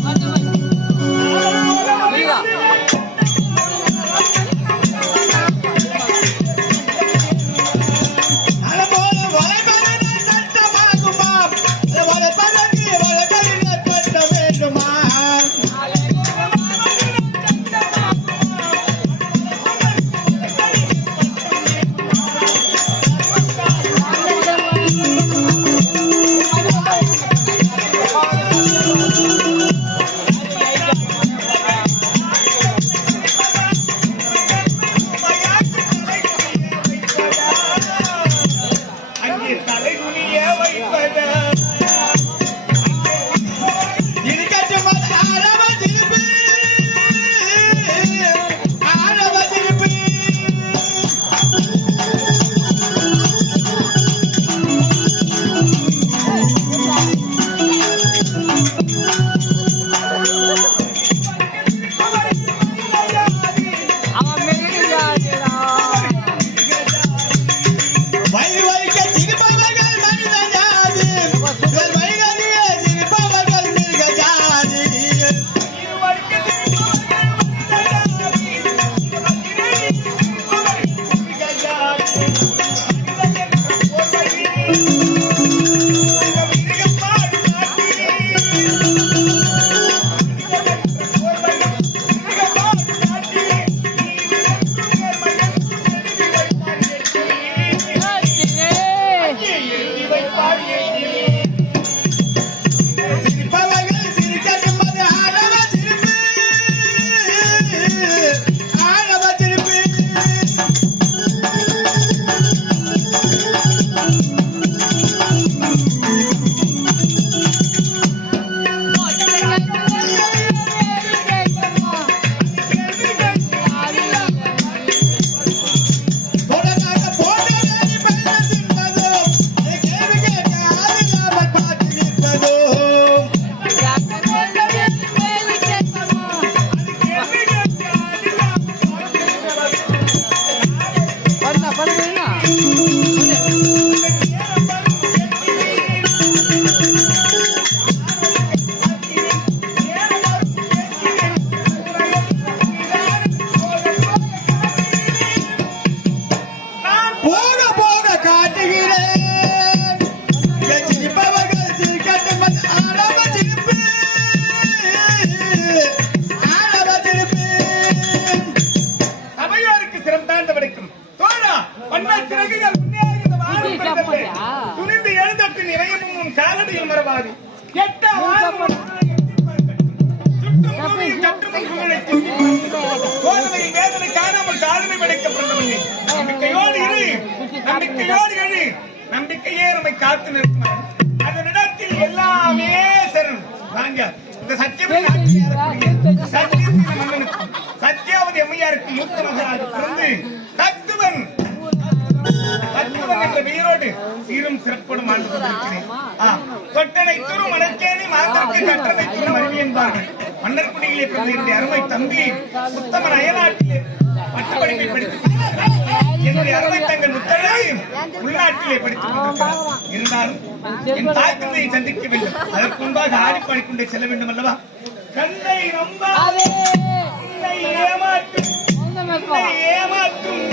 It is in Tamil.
What baby. நம்பிக்கையே நம்மை காத்து நிறுத்தினார் அதனிடத்தில் எல்லாமே சரணம். வாங்க இந்த சத்தியவதி நாட்டியாருக்குரிய சத்யாவதி அம்மையாருக்கு மூத்த மகராக பிறந்து தத்துவன் தத்துவன் என்ற பெயரோடு சீரும் சிறப்படும் ஆண்டு கொண்டிருக்கிறேன். தொட்டனை துரு மணக்கேணி மாதருக்கு கற்றனை துரு மருவி என்பார்கள். மன்னர்குடியிலே பிறந்த அருமை தம்பி உத்தமன் அயநாட்டிலே பட்டப்படிப்பை படித்து என்னுடைய அருமை தங்கள் முத்தழை உள்நாட்டிலே படித்துக் கொண்டிருக்கிறார். இருந்தாலும் என் தாய் தந்தையை சந்திக்க வேண்டும். அதற்கு முன்பாக ஆடி பாடிக்கொண்டே செல்ல வேண்டும் அல்லவா? கண்ணை உன்னை ஏமாற்றும். ஏமாற்றும்.